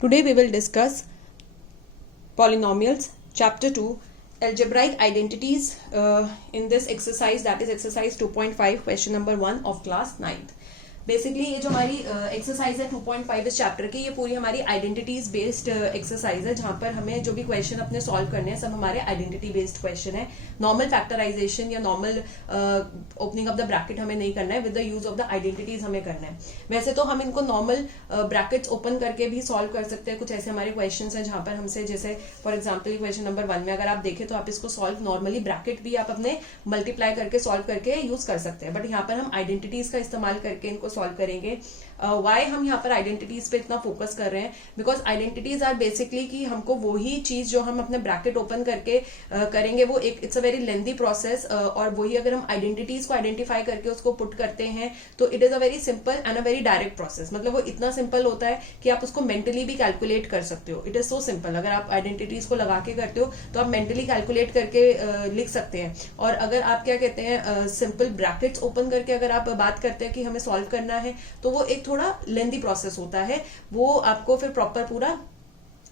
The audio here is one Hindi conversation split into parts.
Today we will discuss polynomials, chapter 2, algebraic identities in this exercise, that is exercise 2.5, question number 1 of class 9th. Basically ये जो हमारी एक्सरसाइज है 2.5 इस चैप्टर की, ये पूरी हमारी आइडेंटिटीज बेस्ड एक्सरसाइज है, जहां पर हमें जो भी क्वेश्चन अपने सॉल्व करने हैं सब हमारे आइडेंटिटी बेस्ड क्वेश्चन है. नॉर्मल फैक्टराइजेशन या normal opening of the bracket हमें नहीं करना है, with the use of the identities हमें करना है. वैसे तो हम इनको नॉर्मल ब्रैकेट्स ओपन करके भी सॉल्व कर सकते हैं. कुछ ऐसे हमारे क्वेश्चन है जहां पर हमसे, जैसे फॉर एग्जाम्पल क्वेश्चन नंबर 1 में अगर आप देखें तो आप इसको सॉल्व नॉर्मली ब्रैकेट भी आप अपने मल्टीप्लाई करके सॉल्व करके यूज कर सकते हैं, बट यहाँ पर हम आइडेंटिटीज का इस्तेमाल करके इनको सॉल्व करेंगे. वाई हम यहाँ पर आइडेंटिटीज पे इतना फोकस कर रहे हैं? बिकॉज आइडेंटिटीज आर बेसिकली कि हमको वही चीज जो हम अपने ब्रैकेट ओपन करके करेंगे वो एक it's a very lengthy process, और वही अगर हम आइडेंटिटीज को आइडेंटिफाई करके उसको पुट करते हैं तो it is a very simple and a very direct process. मतलब वो इतना सिंपल होता है कि आप उसको मेंटली भी कैलकुलेट कर सकते हो. It is so simple. अगर आप आइडेंटिटीज को लगा के करते हो तो आप मेंटली कैलकुलेट करके लिख सकते हैं. और अगर आप क्या कहते हैं सिंपल ब्रैकेट्स ओपन करके अगर आप बात करते हैं कि हमें सॉल्व करना है तो वो एक थोड़ा लेंथी प्रोसेस होता है. वो आपको फिर प्रॉपर पूरा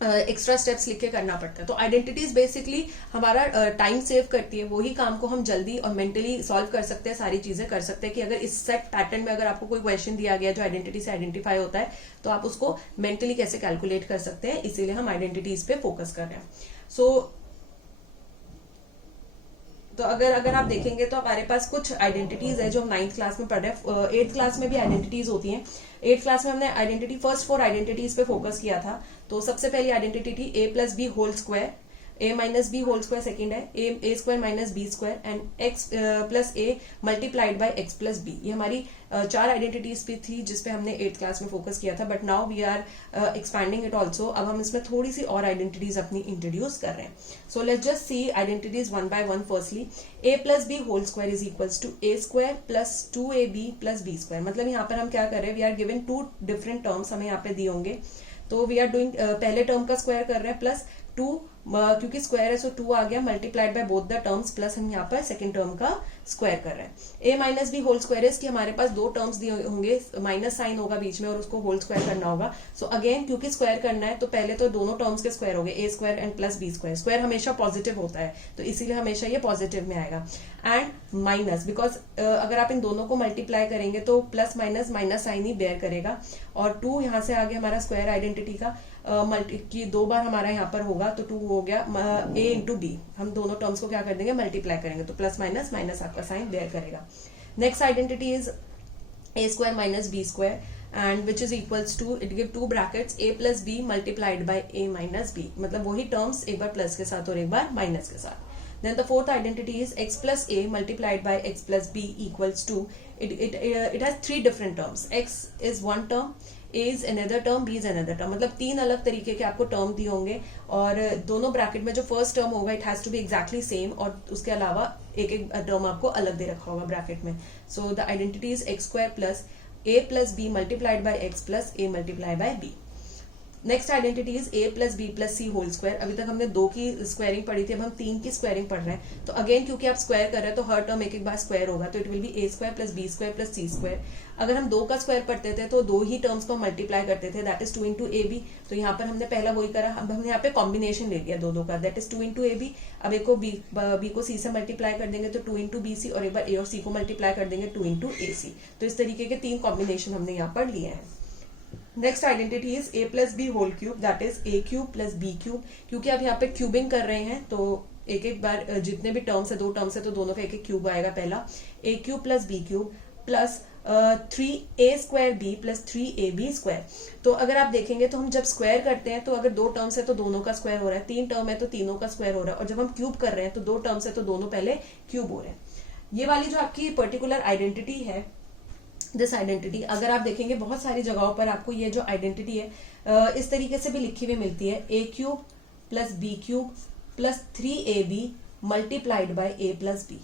एक्स्ट्रा स्टेप्स लिख के करना पड़ता है. तो आइडेंटिटीज बेसिकली हमारा टाइम सेव करती है. वही काम को हम जल्दी और मेंटली सॉल्व कर सकते हैं, सारी चीजें कर सकते हैं. कि अगर इस सेट पैटर्न में अगर आपको कोई क्वेश्चन दिया गया जो आइडेंटिटी से आइडेंटिफाई होता है तो आप उसको मेंटली कैसे कैलकुलेट कर सकते हैं, इसीलिए हम आइडेंटिटीज पे फोकस कर रहे हैं. तो अगर आप देखेंगे तो हमारे पास कुछ आइडेंटिटीज है जो हम 9th क्लास में पढ़ रहे हैं. 8th क्लास में भी आइडेंटिटीज होती हैं. 8th क्लास में हमने आइडेंटिटी फर्स्ट 4 आइडेंटिटीज पे फोकस किया था. तो सबसे पहली आइडेंटिटी थी a plus B whole square. a minus B whole square second है. ए square minus B square and X plus A multiplied by x plus B. ये हमारी 4 आइडेंटिटीज पे थी जिसपे हमने 8th क्लास में फोकस किया था. But now we are expanding it also. अब हम इसमें थोड़ी सी और आइडेंटिटीज अपनी इंट्रोड्यूस कर रहे हैं. So let's just see identities one by one. Firstly a plus B whole square is equals to A square plus 2ab plus B square. मतलब यहाँ पर हम क्या कर रहे हैं, we are given 2 different terms हमें यहाँ पे दिए होंगे. तो वी आर डूइंग पहले टर्म का स्क्वायर कर रहे हैं प्लस 2, क्योंकि स्क्वायर है सो 2 आ गया multiplied by both the terms, plus हम यहाँ पर सेकंड टर्म का स्क्वायर कर रहे हैं. A minus B whole square is कि हमारे पास 2 टर्म्स दिए होंगे, माइनस साइन होगा बीच में और उसको होल स्क्वायर करना होगा. सो अगेन क्योंकि स्क्वायर करना है तो पहले तो दोनों टर्म्स के स्क्वायर हो गए, A square and plus B square. Square हमेशा पॉजिटिव होता है तो इसीलिए हमेशा ये पॉजिटिव में आएगा. एंड माइनस बिकॉज अगर आप इन दोनों को मल्टीप्लाई करेंगे तो प्लस माइनस माइनस साइन ही बेयर करेगा. और 2 यहाँ से आगे हमारा स्क्वायर आइडेंटिटी का की 2 बार हमारा यहाँ पर होगा तो 2 हो गया a इंटू बी. हम दोनों टर्म्स को क्या कर देंगे, मल्टीप्लाई करेंगे तो प्लस माइनस माइनस आपका साइन बेयर करेगा. Next identity is a square minus B square and which is equals to, it give 2 brackets a plus B multiplied by a minus B. मतलब वही टर्म्स एक बार प्लस के साथ और एक बार माइनस के साथ. Then the fourth identity is x plus a multiplied by x plus b equals to, it has 3 different terms. x is one term, a is another term, b is another term. मतलब 3 अलग तरीके के आपको टर्म दिए होंगे और दोनों ब्रैकेट में जो फर्स्ट टर्म होगा it has to be exactly same, और उसके अलावा एक एक टर्म आपको अलग दे रखा होगा ब्रैकेट में. So the identity is X square plus a plus B multiplied by x plus a multiply by b. Next identity is a plus B plus C whole square. अभी तक हमने 2 की स्क्वायरिंग पढ़ी थी, अब हम 3 की स्क्वायरिंग पढ़ रहे हैं. तो अगेन क्योंकि आप स्क्वायर कर रहे हैं तो हर टर्म एक एक बार स्क्वायर होगा, तो it will be a square plus B square plus C square. अगर हम 2 का स्क्वायर पढ़ते थे तो 2 ही टर्म्स को मल्टीप्लाई करते थे, that is 2 into A B. तो यहाँ पर हमने पहला वही करा, अब हमने यहाँ पे कॉम्बिनेशन ले लिया 2 का, that is 2 into A B. अब एक को बी को सी से मल्टीप्लाई कर देंगे तो 2 इंटू बी सी, और एक बार ए और सी को मल्टीप्लाई कर देंगे 2 इंटू ए सी. तो इस तरीके के 3 कॉम्बिनेशन हमने यहाँ पर लिए हैं. Next identity is a plus B whole cube, that is a cube plus B cube. क्योंकि आप यहाँ पे क्यूबिंग कर रहे हैं तो एक एक बार जितने भी टर्म्स है 2 टर्म्स है तो दोनों का एक एक क्यूब आएगा. पहला a cube plus B cube plus 3a square B plus 3ab square. तो अगर आप देखेंगे तो हम जब स्क्वायर करते हैं तो अगर 2 टर्म्स है तो दोनों का स्क्वायर हो रहा है, 3 टर्म है तो तीनों का स्क्वायर हो रहा है, और जब हम क्यूब कर रहे हैं तो 2 टर्म्स है तो दोनों पहले क्यूब हो रहे हैं. ये वाली जो आपकी पर्टिकुलर आइडेंटिटी है, दिस आइडेंटिटी, अगर आप देखेंगे बहुत सारी जगहों पर आपको ये जो आइडेंटिटी है इस तरीके से भी लिखी हुई मिलती है, a cube plus B cube plus 3ab multiplied by a plus B.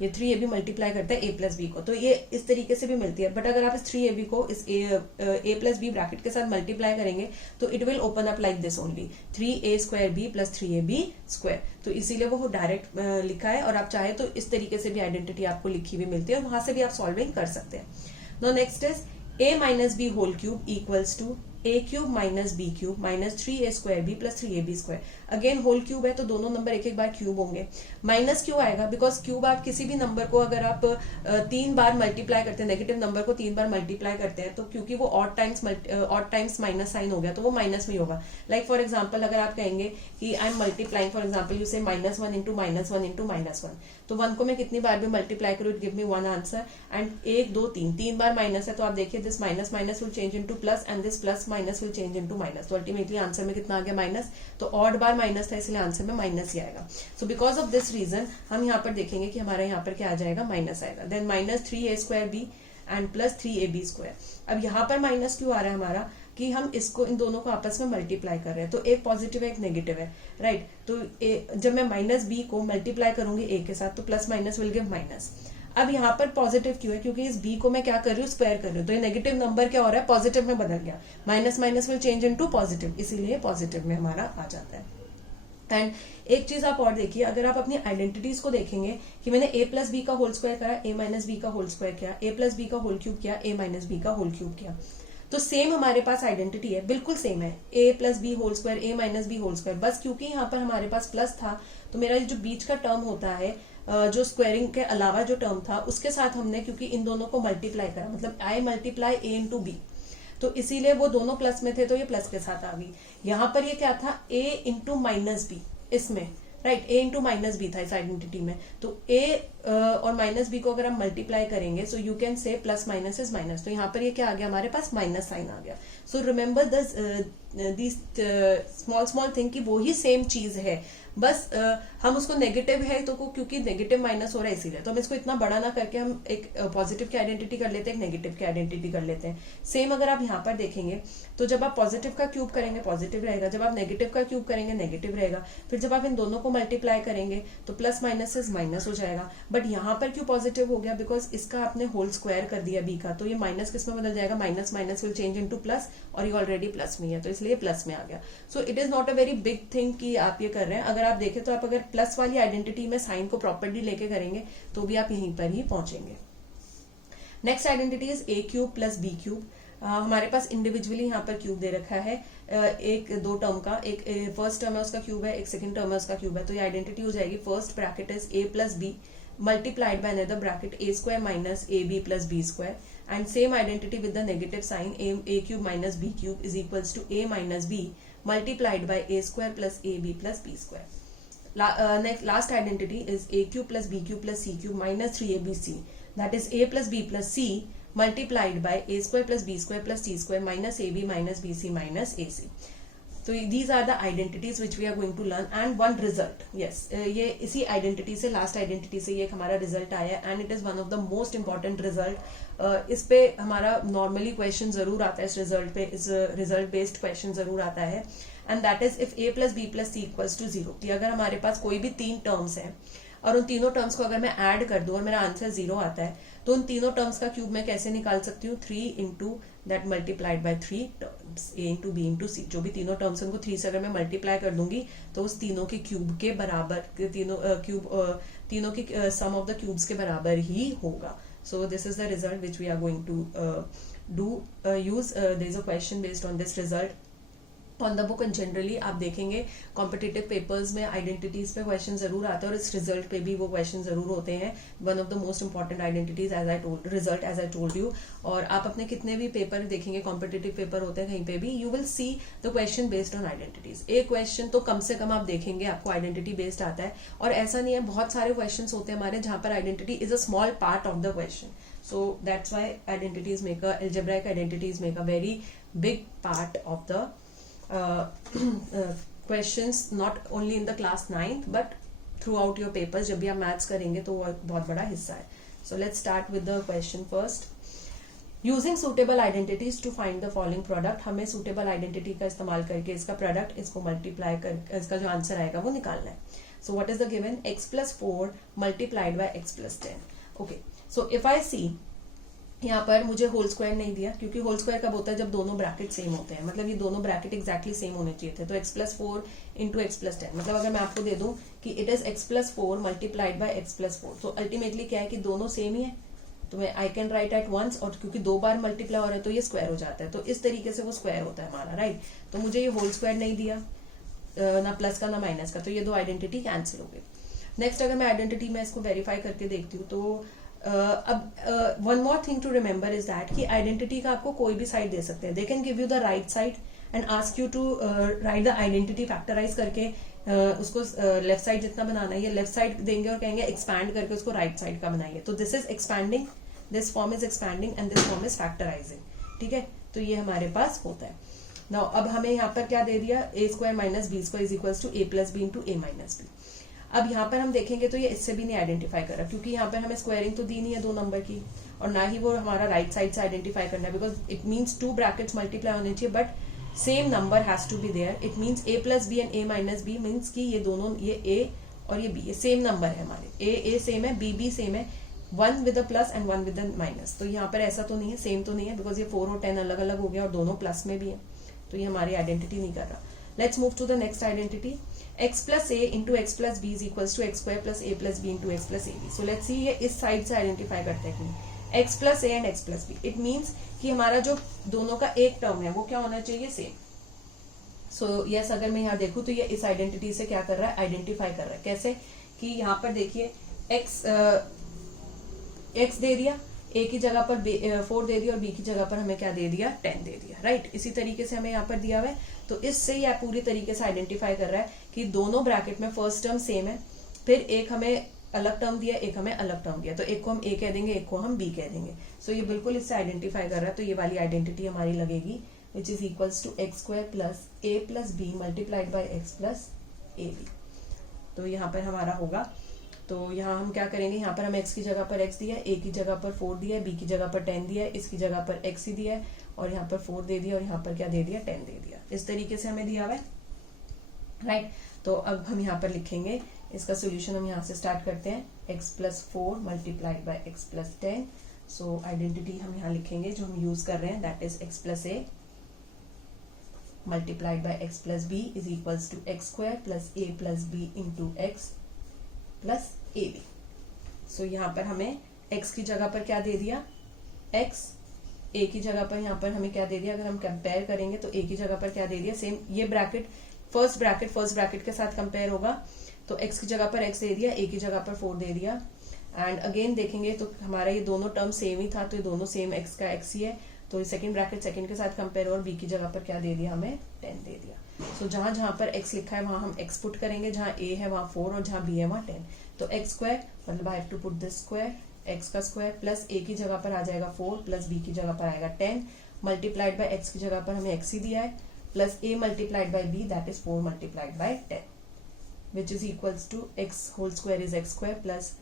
ये 3ab मल्टीप्लाई करता है a प्लस बी को, तो ये इस तरीके से भी मिलती है. बट अगर आप इस 3ab को इस a प्लस बी ब्रैकेट के साथ मल्टीप्लाई करेंगे तो it will open up like this only, 3a square B plus 3ab square. तो इसीलिए वो डायरेक्ट लिखा है, और आप चाहे तो इस तरीके से भी आइडेंटिटी आपको लिखी हुई मिलती है और वहां से भी आप सॉल्विंग कर सकते हैं. Now next is a minus b whole cube equals to A cube minus B cube minus 3a² b plus 3ab²। Again whole cube है तो दोनों नंबर एक एक बार क्यूब होंगे। माइनस क्यों आएगा? बिकॉज क्यूब आप किसी भी नंबर को अगर आप 3 बार मल्टीप्लाई करते हैं, नेगेटिव नंबर को 3 बार मल्टीप्लाई करते हैं, तो क्योंकि वो ऑड टाइम्स माइनस साइन हो गया तो वो माइनस में होगा। लाइक फॉर एग्जाम्पल अगर आप कहेंगे कि I am multiplying, for example you से -1 इंटू -1 इंटू -1, तो 1 को मैं कितनी बार भी मल्टीप्लाई करूँ, it give me 1 answer. And 1 2 3 bar minus है तो आप देखिए this minus minus will change into plus and this plus minus will change into minus. तो अल्टीमेटली आंसर में कितना आ गया? माइनस। तो ऑड बार माइनस था इसलिए आंसर में माइनस ही आएगा। So because of this reason हम यहाँ पर देखेंगे कि हमारा यहाँ पर क्या आ जाएगा? माइनस आएगा। Then minus 3a² b and plus 3ab²। अब यहाँ पर माइनस क्यों आ रहा है हमारा? कि हम इसको इन दोनों को आपस में मल्टीप्लाई कर रहे हैं, तो एक पॉजिटिव है एक नेगेटिव है, राइट। तो जब मैं माइनस बी को मल्टीप्लाई करूंगी ए के साथ तो plus minus will give minus. अब यहाँ पर पॉजिटिव क्यों है? क्योंकि इस बी को मैं क्या कर रही हूँ? स्क्वायर कर रही हूँ। तो ये नेगेटिव नंबर क्या हो रहा है? पॉजिटिव में बदल गया। Minus minus will change into positive, इसीलिए पॉजिटिव में हमारा आ जाता है। एंड एक चीज आप और देखिए, अगर आप अपनी आइडेंटिटीज को देखेंगे कि मैंने a प्लस बी का होल स्क्वायर करा, a माइनस बी का होल स्क्वायर किया, a प्लस बी का होल क्यूब किया, a माइनस बी का होल क्यूब किया, तो सेम हमारे पास आइडेंटिटी है, बिल्कुल सेम है, a plus B whole square, a minus B whole square. बस क्योंकि यहाँ पर हमारे पास प्लस था तो मेरा जो बीच का टर्म होता है, जो स्क्वायरिंग के अलावा जो टर्म था उसके साथ हमने क्योंकि इन दोनों को मल्टीप्लाई करा, मतलब आई मल्टीप्लाई a इंटू बी, तो इसीलिए वो दोनों प्लस में थे तो ये प्लस के साथ आ गई। यहाँ पर ये क्या था? a इंटू माइनस बी, इसमें right, a into minus b था इस आइडेंटिटी में। तो a और माइनस बी को अगर हम मल्टीप्लाई करेंगे so you can say plus minus is minus, तो यहाँ पर ये क्या आ गया? हमारे पास माइनस साइन आ गया। So remember this small small thing कि वो ही सेम चीज है, बस हम उसको नेगेटिव है तो क्योंकि नेगेटिव माइनस हो रहा है इसीलिए, तो हम इसको इतना बड़ा ना करके हम एक पॉजिटिव की आइडेंटिटी कर लेते हैं, एक नेगेटिव की आइडेंटिटी कर लेते हैं। सेम अगर आप यहाँ पर देखेंगे तो जब आप पॉजिटिव का क्यूब करेंगे पॉजिटिव रहेगा, जब आप नेगेटिव का क्यूब करेंगे नेगेटिव रहेगा, फिर जब आप इन दोनों को मल्टीप्लाई करेंगे तो प्लस माइनस इज माइनस हो जाएगा। बट यहाँ पर क्यों पॉजिटिव हो गया? बिकॉज इसका आपने होल स्क्वायर कर दिया बी का, तो ये माइनस किस में बदल जाएगा? Minus minus will change into plus, और ये ऑलरेडी प्लस में है तो इसलिए प्लस में आ गया। So it is not a very big thing कि आप ये कर रहे हैं। अगर आप देखें तो आप अगर प्लस वाली आइडेंटिटी में साइन को प्रॉपर्ली लेके करेंगे तो भी आप यहीं पर ही पहुंचेंगे। Next identity is a cube plus b cube. हमारे पास इंडिविजुअली यहाँ पर क्यूब दे रखा है, एक दो टर्म का, एक फर्स्ट टर्म है उसका क्यूब है, एक सेकंड टर्म है उसका क्यूब है, तो ये आइडेंटिटी हो जाएगी first bracket is a plus b multiplied by another bracket a square minus ab plus b square, and same identity with the negative sign, a cube minus b cube is equals to a minus b multiplied by a square plus ab plus b square. Next last identity is a cube plus b cube plus c cube minus 3abc, that is a plus b plus c multiplied by a square plus b square plus c square minus ab minus bc minus ac. So these are the identities which we are going to learn and one result. Yes, ये इसी identity से, last identity से ये हमारा result आया and it is one of the most important result. इस पे हमारा normally question जरूर आता है, इस result पे, इस result based question जरूर आता है, and that is if a plus b plus c equals to 0, कि अगर हमारे पास कोई भी 3 terms हैं और उन तीनों टर्म्स को अगर मैं ऐड कर दूं और मेरा आंसर 0 आता है तो उन तीनों टर्म्स का क्यूब मैं कैसे निकाल सकती हूँ? 3 into that multiplied by 3 terms, a into B into C, जो भी तीनों टर्म्स उनको 3 से अगर मैं मल्टीप्लाई कर दूंगी तो उस तीनों के क्यूब के बराबर, तीनों की सम ऑफ द क्यूब्स के बराबर ही होगा। So this is the result which we are going to do use. There is a question based on this result on the book and generally आप देखेंगे कॉम्पिटिटिव पेपर्स में आइडेंटिटीज पे क्वेश्चन जरूर आता है और इस रिजल्ट पे भी वो क्वेश्चन जरूर होते हैं। One of the most important identities as I told, result as I told you. और आप अपने कितने भी पेपर देखेंगे, कॉम्पिटिटिव पेपर होते हैं कहीं पे भी, you will see the question based on identities. एक क्वेश्चन तो कम से कम आप देखेंगे आपको आइडेंटिटी बेस्ड आता है, और ऐसा नहीं है, बहुत सारे क्वेश्चन होते हैं हमारे जहां पर identity is a small part of the question. So that's why identities make a, algebraic identities make a very big part of the questions, not only in the class 9th but throughout your papers. जब भी आप मैथ्स करेंगे तो वो बहुत बड़ा हिस्सा है। So let's start with the question first. Using suitable identities to find the following product, हमें suitable identity का इस्तेमाल करके इसका product, इसको multiply कर इसका जो आंसर आएगा वो निकालना है। So what is the given? x plus 4 multiplied by x plus 10. Okay, so if I see यहाँ पर मुझे होल स्क्वायर नहीं दिया, क्योंकि होल स्क्वायर कब होता है? जब दोनों ब्रैकेट सेम होते हैं, मतलब ये दोनों ब्रैकेट एक्जैक्टली सेम होने चाहिए थे। तो x plus 4 into X plus 10, मतलब अगर मैं आपको दे दूं कि it is x plus 4 multiplied by x plus 4, तो अल्टीमेटली क्या है कि दोनों सेम ही है, तो मैं I can write at once, और क्योंकि 2 बार मल्टीप्लाई हो रहा है तो ये स्क्वायर हो जाता है, तो इस तरीके से वो स्क्वायर होता है हमारा, राइट। तो मुझे ये होल स्क्वायर नहीं दिया, ना प्लस का ना माइनस का, तो ये 2 आइडेंटिटी कैंसिल हो गई। नेक्स्ट अगर मैं आइडेंटिटी में इसको वेरीफाई करके देखती हूँ, तो अब one more thing to remember is that कि आइडेंटिटी का आपको कोई भी साइड दे सकते हैं। They can give you the right side and ask you to write the identity factorise करके उसको लेफ्ट साइड जितना बनाना है, ये लेफ्ट साइड देंगे और कहेंगे एक्सपैंड करके उसको राइट साइड का बनाइए। तो this is expanding, this form is expanding and this form is factorising, ठीक है। तो ये हमारे पास होता है। नाउ अब हमें यहाँ पर क्या दे दिया, A square minus B square is equal to A plus B into A minus B. अब यहाँ पर हम देखेंगे तो ये इससे भी नहीं आइडेंटिफाई कर रहा, क्योंकि यहाँ पर हमें स्क्वायरिंग तो दी नहीं है 2 नंबर की, और ना ही वो हमारा राइट साइड से आइडेंटिफाई करना है, because it means 2 brackets multiply होने चाहिए but same number has to be there. It means a plus b and a minus b means कि ये दोनों, ये ए और ये बी, ये सेम नंबर है हमारे, ए सेम है, बी सेम है, 1 with the plus and 1 with the minus. तो यहाँ पर ऐसा तो नहीं है, सेम तो नहीं है, बिकॉज ये 4 और 10 अलग अलग हो गया और दोनों प्लस में भी है, तो ये हमारी आइडेंटिटी नहीं कर रहा। Let's move to the next identity, x plus a into x plus b is equals to x square plus a plus b into x plus ab. So let's see ये इस साइड से आइडेंटिफाई करते हैं कि x plus a and x plus b. It means कि हमारा जो दोनों का एक टर्म है वो क्या होना चाहिए, सेम। सो यस, अगर मैं यहाँ देखूँ तो ये इस आइडेंटिटी से क्या कर रहा है, आइडेंटिफाई कर रहा है। कैसे कि यहाँ पर देखिए x दे दिया, a की जगह पर 4 दे दिया और b की जगह पर हमें क्या दे दिया, 10 दे दिया, राइट। इसी तरीके से हमें यहाँ पर दिया हुआ है, तो इससे ही आप पूरी तरीके से आइडेंटिफाई कर रहा है कि दोनों ब्रैकेट में फर्स्ट टर्म सेम है, फिर एक हमें अलग टर्म दिया, एक हमें अलग टर्म दिया, तो एक को हम a कह देंगे, एक को हम b कह देंगे। सो ये बिल्कुल इससे आइडेंटिफाई कर रहा है, तो ये वाली आइडेंटिटी हमारी लगेगी which is equals to x square plus a plus B multiplied by x plus A B. तो यहाँ पर हमारा होगा, तो यहाँ हम क्या करेंगे, यहाँ पर हमें x की जगह पर x दिया है, a की जगह पर 4 दिया है, b की जगह पर 10 दिया है, इसकी जगह पर x ही दिया है, और यहाँ पर 4 दे दिया और यहाँ पर क्या दे दिया, 10 दे दिया। इस तरीके से हमें दिया हुआ है, राइट। तो अब हम यहाँ पर लिखेंगे इसका सोल्यूशन, हम यहाँ से स्टार्ट करते हैं, x plus 4 multiplied by x plus 10। So identity हम यहाँ लिखेंगे जो हम यूज कर रहे हैं, that is x plus a multiplied by x plus b is equals to x square plus a plus b into X plus A B. So यहाँ पर हमें x की जगह पर क्या दे दिया, x, a की जगह पर यहाँ पर हमें क्या दे दिया, अगर हम कंपेयर करेंगे तो a की जगह पर क्या दे दिया, सेम ये ब्रैकेट फर्स्ट ब्रैकेट के साथ कंपेयर होगा, तो x की जगह पर x दे दिया, a की जगह पर 4 दे दिया, एंड अगेन देखेंगे तो हमारा ये दोनों टर्म सेम ही था, तो ये दोनों सेम x का x ही है, तो सेकंड ब्रैकेट सेकंड के साथ कंपेयर और b की जगह पर क्या दे दिया, हमें 10 दे दिया। सो जहां पर x लिखा है वहां हम x पुट करेंगे, जहां a है वहां 4 और जहां b है वहां 10। तो x स्क्वायर मतलब I have to put this square, x का स्क्वायर प्लस a की जगह पर आ जाएगा 4 प्लस b की जगह पर आएगा 10 मल्टीप्लाइड बाय x की जगह पर हमें x ही दिया है, plus a multiplied by b that is 4 multiplied by 10 which is equals to x whole square is x square plus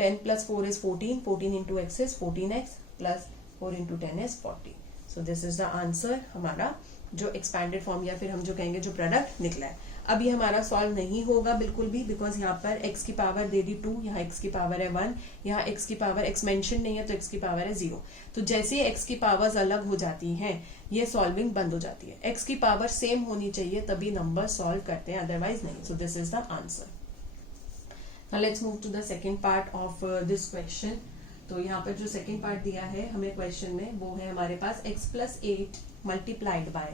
10 plus 4 is 14 into x is 14x plus 4 into 10 is 40। So this is the answer, हमारा जो एक्सपैंडेड फॉर्म या फिर हम जो कहेंगे जो प्रोडक्ट निकला है। अब ये हमारा सॉल्व नहीं होगा बिल्कुल भी, बिकॉज यहाँ पर x की पावर दे दी 2, यहाँ x की पावर है 1, यहाँ x की पावर x मेंशन नहीं है तो x की पावर है 0। तो जैसे ही x की पावर्स अलग हो जाती हैं ये सॉल्विंग बंद हो जाती है। x की पावर सेम होनी चाहिए तभी नंबर सॉल्व करते हैं, अदरवाइज नहीं। So this is the answer. Now let's move to the second part of this question. तो यहाँ पर जो सेकेंड पार्ट दिया है हमें क्वेश्चन में, वो है हमारे पास x plus 8 multiplied by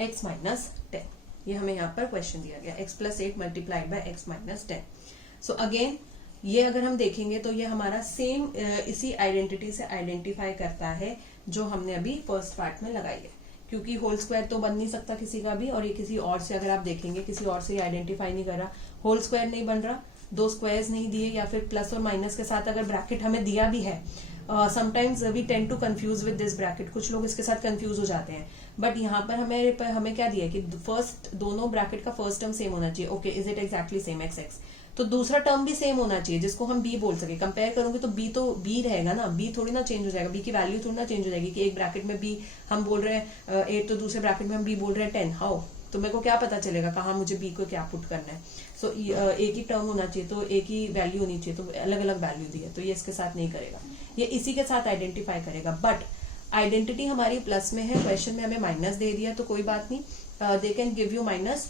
x minus 10। ये हमें यहाँ पर क्वेश्चन दिया गया, x plus 8 multiplied by x minus 10। So again ये अगर हम देखेंगे तो ये हमारा सेम इसी आइडेंटिटी से आइडेंटिफाई करता है जो हमने अभी फर्स्ट पार्ट में लगाई है, क्योंकि होल स्क्वायर तो बन नहीं सकता किसी का भी, और ये किसी और से अगर आप देखेंगे किसी और से आइडेंटिफाई नहीं कर रहा, होल स्क्वायर नहीं बन रहा, 2 स्क्वायर्स नहीं दिए, या फिर प्लस और माइनस के साथ अगर ब्रैकेट हमें दिया भी है, sometimes we tend to confuse with this bracket, कुछ लोग इसके साथ कंफ्यूज हो जाते हैं, बट यहाँ पर हमें क्या दिया कि फर्स्ट दोनों ब्रैकेट का फर्स्ट टर्म सेम होना चाहिए। Okay, is it exactly same x x, तो दूसरा टर्म भी सेम होना चाहिए जिसको हम b बोल सके। कंपेयर करोगे तो b रहेगा ना, b थोड़ी ना चेंज हो जाएगा, b की वैल्यू थोड़ी ना चेंज हो जाएगी कि एक ब्रैकेट में b हम बोल रहे हैं 8 तो दूसरे ब्रैकेट में हम b बोल रहे हैं 10, हाउ? तो मेरे को क्या पता चलेगा कहाँ मुझे b को क्या पुट करना है। सो एक ही टर्म होना चाहिए, तो एक ही वैल्यू होनी चाहिए, तो अलग अलग वैल्यू दी है, तो ये इसके साथ नहीं करेगा, ये इसी के साथ आइडेंटिफाई करेगा। बट आइडेंटिटी हमारी प्लस में है, क्वेश्चन में हमें माइनस दे दिया, तो कोई बात नहीं, दे कैन गिव यू माइनस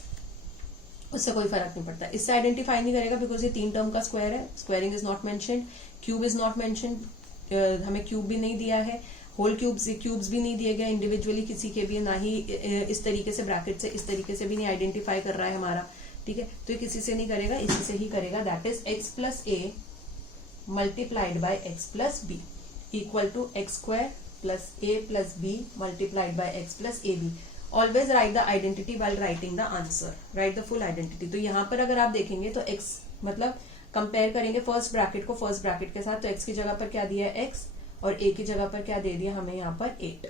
उससे कोई फर्क नहीं पड़ता। इससे आइडेंटिफाई नहीं करेगा बिकॉज ये 3 टर्म का स्क्वायर है, squaring is not mentioned, cube is not mentioned, हमें क्यूब भी नहीं दिया है, होल क्यूब्स भी नहीं दिए गए इंडिविजुअली किसी के भी, ना ही इस तरीके से ब्रैकेट से इस तरीके से भी नहीं आइडेंटिफाई कर रहा है हमारा, ठीक है। तो ये किसी से नहीं करेगा, इसी से ही करेगा, that is x plus A multiplied by x plus b equal to x square plus a plus B multiplied by x plus A b. Always write the identity while writing the answer, write the full identity. तो यहाँ पर अगर आप देखेंगे तो x मतलब कंपेयर करेंगे फर्स्ट ब्रैकेट को फर्स्ट ब्रैकेट के साथ, तो x की जगह पर क्या दिया है x और a की जगह पर क्या दे दिया हमें यहाँ पर 8।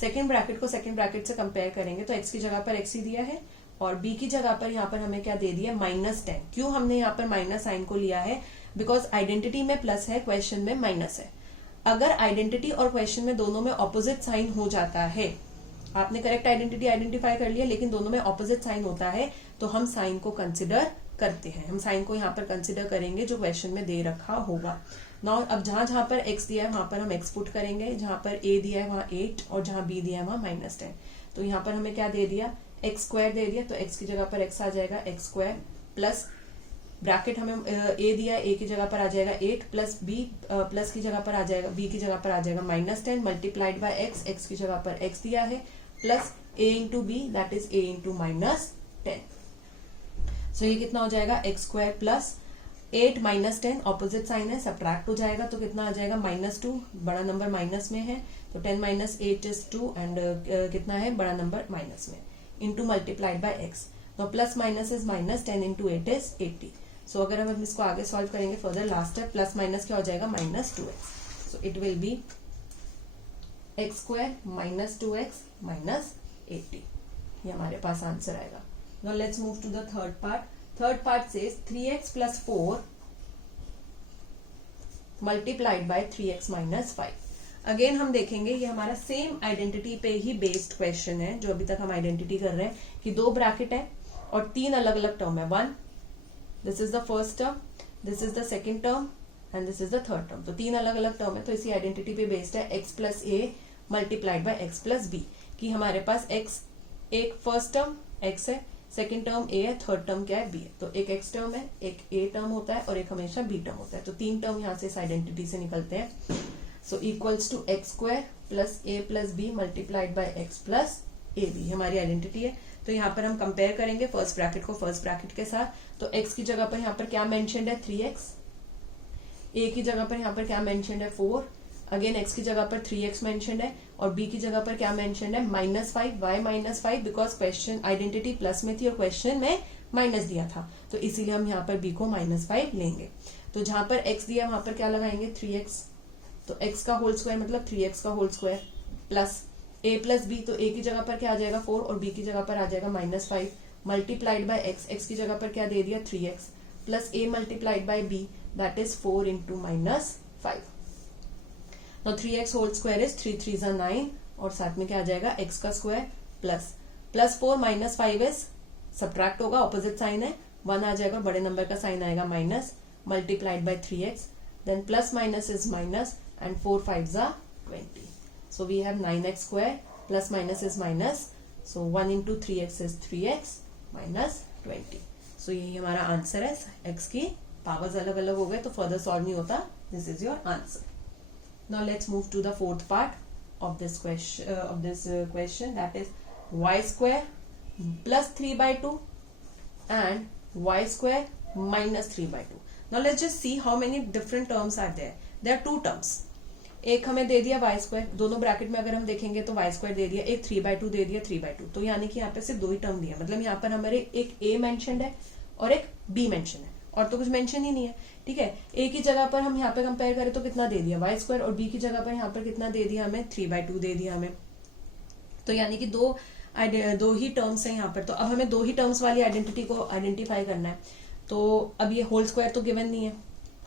सेकेंड ब्रैकेट को सेकेंड ब्रैकेट से कंपेयर करेंगे तो x की जगह पर x ही दिया है और b की जगह पर यहाँ पर हमें क्या दे दिया -10। क्यों हमने यहाँ पर माइनस साइन को लिया है? बिकॉज आइडेंटिटी में प्लस है, क्वेश्चन में माइनस है। अगर आइडेंटिटी और क्वेश्चन में दोनों में ऑपोजिट साइन हो जाता है, आपने करेक्ट आइडेंटिटी आइडेंटिफाई कर लिया लेकिन दोनों में ऑपोजिट साइन होता है, तो हम साइन को कंसिडर करते हैं। हम साइन को यहाँ पर कंसिडर करेंगे जो क्वेश्चन में दे रखा होगा। नाउ अब जहां जहां पर x दिया है वहां पर हम x पुट करेंगे, जहां पर a दिया है वहां 8 और जहां b दिया है वहां -10। तो यहाँ पर हमें क्या दे दिया, x स्क्वायर दे दिया, तो x की जगह पर x आ जाएगा x स्क्वायर प्लस ब्रैकेट हमें a दिया है, a की जगह पर आ जाएगा 8 प्लस b प्लस की जगह पर आ जाएगा b की जगह पर आ जाएगा -10 मल्टीप्लाइड बाय x, x की जगह पर x दिया है plus a into b that is a into -10। सो ये कितना हो जाएगा x square plus 8 -10, opposite sign है, सब्ट्रैक्ट हो जाएगा तो कितना आ जाएगा -2, बड़ा नंबर माइनस में है तो 10 - 8 इज 2 एंड कितना है बड़ा नंबर माइनस में, into multiplied by x। No plus minus is minus, 10 into 8 is 80। So अगर हम इसको आगे सॉल्व करेंगे further, last step plus minus क्या हो जाएगा -2x। So it will be x square -2x -80। ये हमारे पास आंसर आएगा। Now let's move to the third part. Third part says 3x plus 4 multiplied by 3x minus 5. Again हम देखेंगे ये हमारा सेम आइडेंटिटी पे ही बेस्ड क्वेश्चन है जो अभी तक हम आइडेंटिटी कर रहे हैं कि 2 ब्रैकेट है और 3 अलग अलग टर्म है। 1 this is the first term, this is the second term and this is the third term. तो 3 अलग अलग टर्म है, तो इसी आइडेंटिटी पे बेस्ड है x plus A multiplied by x plus b, कि हमारे पास x एक फर्स्ट टर्म x है, सेकेंड टर्म a है, थर्ड टर्म क्या है b है। तो एक x टर्म है, एक a टर्म होता है और एक हमेशा b टर्म होता है। तो 3 टर्म यहाँ से इस आइडेंटिटी से निकलते हैं। So equals to x square plus a plus B multiplied by x plus A b हमारी आइडेंटिटी है। तो यहाँ पर हम कंपेयर करेंगे फर्स्ट ब्रैकेट को फर्स्ट ब्रैकेट के साथ। तो x की जगह पर यहाँ पर क्या मेंशन्ड है 3x, a की जगह पर यहाँ पर क्या मेंशन्ड है 4, अगेन x की जगह पर 3x मेंशन्ड है और b की जगह पर क्या मेंशन्ड है -5। Why -5? Because question identity plus में थी और क्वेश्चन में माइनस दिया था, तो इसीलिए हम यहाँ पर b को -5 लेंगे। तो जहां पर x दिया वहां पर क्या लगाएंगे 3x, तो x का होल स्क्वायर मतलब 3x का whole square plus a plus b, तो a की जगह पर क्या आ जाएगा 4 और b की जगह पर आ जाएगा -5 मल्टीप्लाइड बाय x, x की जगह पर क्या दे दिया 3x plus a multiplied by b that is 4 into -5। Now 3x whole square is 3 3 is 9 और साथ में क्या आ जाएगा x का स्क्वायर प्लस 4 -5 इज सब्ट्रैक्ट होगा, ऑपोजिट साइन है, 1 आ जाएगा, बड़े नंबर का साइन आएगा minus multiplied by 3x, then plus minus is minus and 4 5 are 20. So we have 9x square plus minus is minus. So 1 into 3x is 3x minus 20. So यही हमारा आंसर है। x की पावर्स अलग अलग हो गए तो फर्दर सॉल्व नहीं होता। This is your answer. Now let's move to the fourth part of this question, that is y square plus 3 by 2 and y square minus 3 by 2. Now let's just see how many different terms are there. There are 2 terms. एक हमें दे दिया y स्क्वायर, दोनों ब्रैकेट में अगर हम देखेंगे तो y स्क्वायर दे दिया, एक 3/2 दे दिया 3/2, तो यानी कि यहाँ पे सिर्फ 2 ही टर्म दिया, मतलब यहाँ पर हमारे एक a मेंशन्ड है और एक b मेंशन है और तो कुछ मेंशन ही नहीं है। ठीक है, a की जगह पर हम यहाँ पे कंपेयर करें तो कितना दे दिया y स्क्वायर और b की जगह पर यहाँ पर कितना दे दिया हमें 3/2 दे दिया हमें, तो यानी कि दो ही टर्म्स है यहाँ पर। तो अब हमें 2 ही टर्म्स वाली आइडेंटिटी को आइडेंटिफाई करना है। तो अब ये होल स्क्वायर तो गिवन नहीं है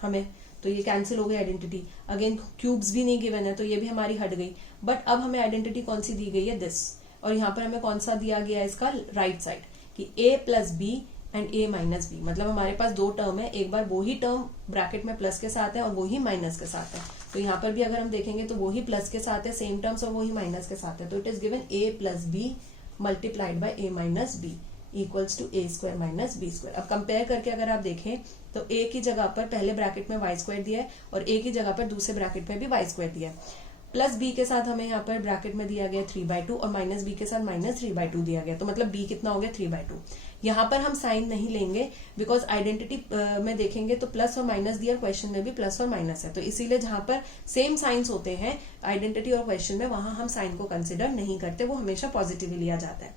हमें, तो ये कैंसिल हो गई आइडेंटिटी। अगेन क्यूब्स भी नहीं गिवन है तो ये भी हमारी हट गई। बट अब हमें आइडेंटिटी कौन सी दी गई है दिस, और यहाँ पर हमें कौन सा दिया गया है इसका राइट साइड कि a plus b and a minus B, मतलब हमारे पास 2 टर्म है, एक बार वो ही टर्म ब्रैकेट में प्लस के साथ है और वो ही माइनस के साथ है। तो यहाँ पर भी अगर हम देखेंगे तो वो ही प्लस के साथ है सेम टर्म्स और वो ही माइनस के साथ है। तो it is given a plus B multiplied by a minus b equals to A square minus B square. अब कंपेयर करके अगर आप देखें तो ए की जगह पर पहले ब्रैकेट में वाई स्क्वायर दिया है और ए की जगह पर दूसरे ब्रैकेट में भी वाई स्क्वायर दिया है, प्लस बी के साथ हमें यहाँ पर ब्रैकेट में दिया गया 3/2 और माइनस बी के साथ माइनस 3/2 दिया गया, तो मतलब बी कितना हो गया 3/2। यहाँ पर हम साइन नहीं लेंगे बिकॉज आइडेंटिटी में देखेंगे तो प्लस और माइनस दिया, क्वेश्चन में भी प्लस और माइनस है, तो इसीलिए जहां पर सेम साइंस होते हैं आइडेंटिटी और क्वेश्चन में, वहां हम साइन को कंसिडर नहीं करते, वो हमेशा पॉजिटिव लिया जाता है।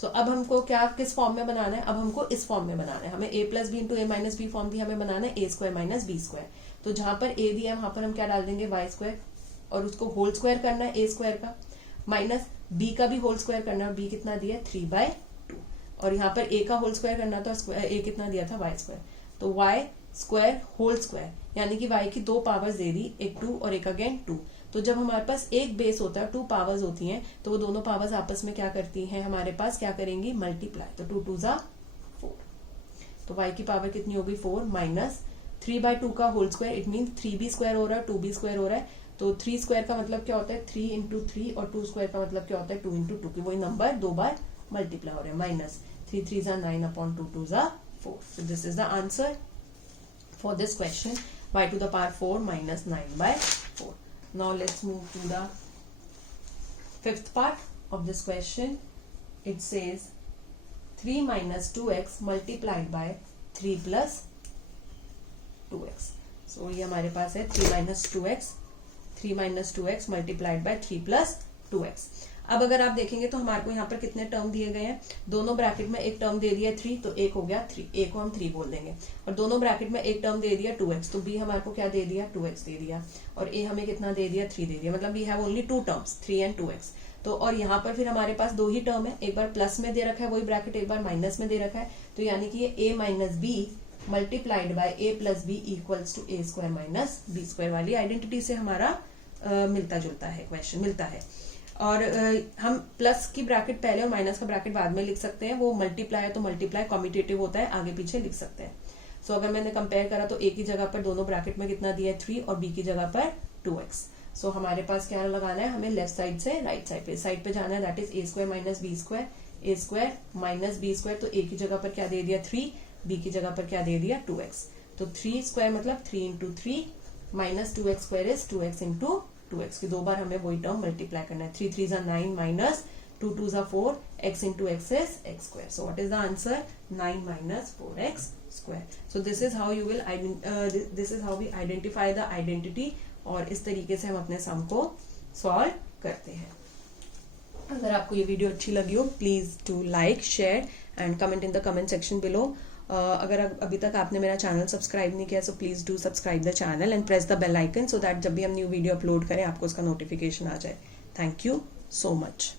तो अब हमको क्या किस फॉर्म में बनाना है, अब हमको इस फॉर्म में बनाना है, हमें a plus B into A minus b form भी हमें बनाना है, ए स्क्वायर माइनस बी स्क्वायर। तो जहां पर a दिया है वहां पर हम क्या डाल देंगे वाई स्क्वायर, और उसको होल स्क्वायर करना है ए स्क्वायर का, माइनस बी का भी होल स्क्वायर करना है, बी कितना दिया 3/2, और यहाँ पर ए का होल स्क्वायर करना था, ए कितना दिया था वाई स्क्वायर, तो वाई स्क्वायर होल स्क्वायर, यानी कि वाई की 2 पावर्स दे दी, एक 2 और एक अगेन 2। तो जब हमारे पास एक बेस होता है 2 पावर्स होती हैं, तो वो दोनों पावर्स आपस में क्या करती हैं, हमारे पास क्या करेंगी मल्टीप्लाई, तो 2 2 जा 4, तो y की पावर कितनी होगी 4 माइनस 3/2 का whole square, it mean 3b square हो रहा है 2b स्क्वायर हो रहा है, तो 3 स्क्वायर का मतलब क्या होता है 3 इंटू 3 और 2 स्क्वायर का मतलब क्या होता है 2 इंटू 2, की वही नंबर 2 बार मल्टीप्लाई हो रहे हैं, माइनस 3 3 जा 9 अपॉन 2 2 जा 4। सो this is the answer for this question, y to the power 4 minus 9/4. Now let's move to the fifth part of this question. It says 3 minus 2x multiplied by 3 plus 2x. So ये हमारे पास है 3 minus 2x multiplied by 3 plus 2x. अब अगर आप देखेंगे तो हमारे को यहाँ पर कितने टर्म दिए गए हैं, दोनों ब्रैकेट में एक टर्म दे दिया 3, तो एक हो गया 3, ए को हम 3 बोल देंगे, और दोनों ब्रैकेट में एक टर्म दे दिया 2x, तो b हमारे को क्या दे दिया 2x दे दिया, और a हमें कितना दे दिया 3 दे दिया, मतलब we have only 2 terms 3 and 2x। तो और यहाँ पर फिर हमारे पास 2 ही टर्म है, एक बार प्लस में दे रखा है वही ब्रैकेट, एक बार माइनस में दे रखा है, तो यानी कि ये a minus b multiplied by a plus b equals to A square minus B square वाली आइडेंटिटी से हमारा मिलता जुलता है क्वेश्चन मिलता है। और हम प्लस की ब्रैकेट पहले और माइनस का ब्रैकेट बाद में लिख सकते हैं, वो मल्टीप्लाई है तो मल्टीप्लाई कॉम्यूटेटिव होता है, आगे पीछे लिख सकते हैं। सो अगर मैंने कंपेयर करा तो ए की जगह पर दोनों ब्रैकेट में कितना दिया है 3 और बी की जगह पर 2x। सो हमारे पास क्या लगाना है, हमें लेफ्ट साइड से राइट साइड पे जाना है, that is a square minus B square, a square minus B square, तो ए की जगह पर क्या दे दिया 3, बी की जगह पर क्या दे दिया 2x, तो 3 स्क्वायर मतलब 3 into 3 minus 2x square is 2x into 2x की 2 बार हमें वही टर्म मल्टीप्लाई करना है, 3 3 जा 9 माइनस 2 2 जा 4, x into x is x square. So what is the answer 9 minus 4x square. So this is how we identify the identity, और इस तरीके से हम अपने सम को सॉल्व करते हैं। अगर आपको ये वीडियो अच्छी लगी हो please to like share and comment in the comment section below. अगर अभी तक आपने मेरा चैनल सब्सक्राइब नहीं किया so please do subscribe the channel and press the bell icon so that जब भी हम न्यू वीडियो अपलोड करें आपको उसका नोटिफिकेशन आ जाए। Thank you so much.